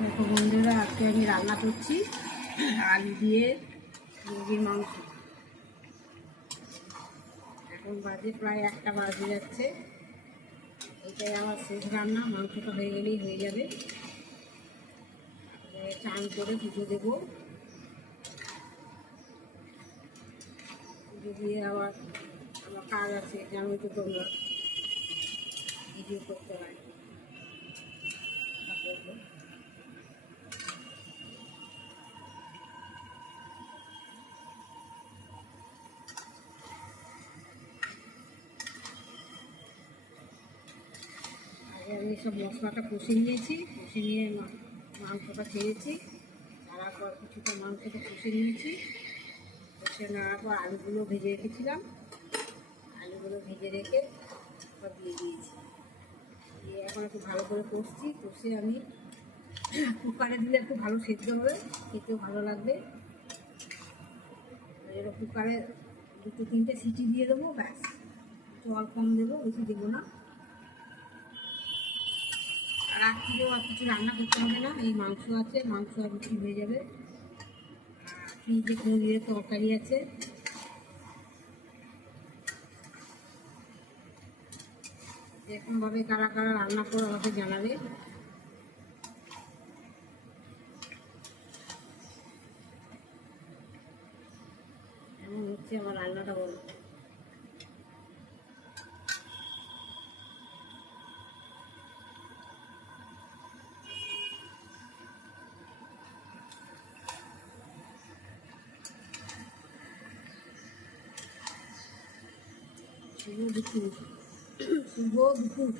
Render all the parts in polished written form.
দেখো বন্ধুরা, আজকে আমি রান্না করছি আলু দিয়ে মুরগির মাংস। এখন বাজে প্রায় 1টা বাজে যাচ্ছে। এটাই আমার শেষ রান্না। মাংসটা হয়ে গেলেই হয়ে যাবে। চান করে পুজো দেবো। পুজো দিয়ে আবার আমার কাজ আছে, জানোই তো তোমরা, ভিডিও করতে হয়। আমি সব মশলাটা কষে নিয়েছি, কষে নিয়ে মাংসটা ছেড়েছি। তার পর কিছুটা মাংসটা কষে নিয়েছি। কষে নেওয়ার পর আলুগুলো ভেজে রেখেছিলাম, আলুগুলো ভেজে রেখে সব দিয়ে দিয়েছি। দিয়ে এখন একটু ভালো করে কষে আমি কুকারে দিলে একটু ভালো সেদ্ধ হবে, খেতেও ভালো লাগবে। এবার কুকারে 2-3টে সিটি দিয়ে দেবো, ব্যাস। জল কম দেবো, বেশি দেবো না। রাত্রিরেও আর কিছু রান্না করতে হবে না, এই মাংস আছে, মাংস আর রুটি হয়ে যাবে। ফ্রিজে পনিরের তরকারি আছে। এরকমভাবে কারা কারা রান্না করে আমাকে জানাবে। এমন হচ্ছে আমার রান্নাটা বলো। শুভ দুপুর, শুভ দুপুর।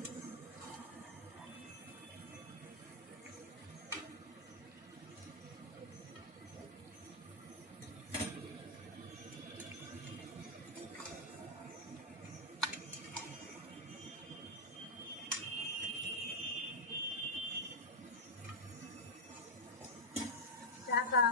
টাটা।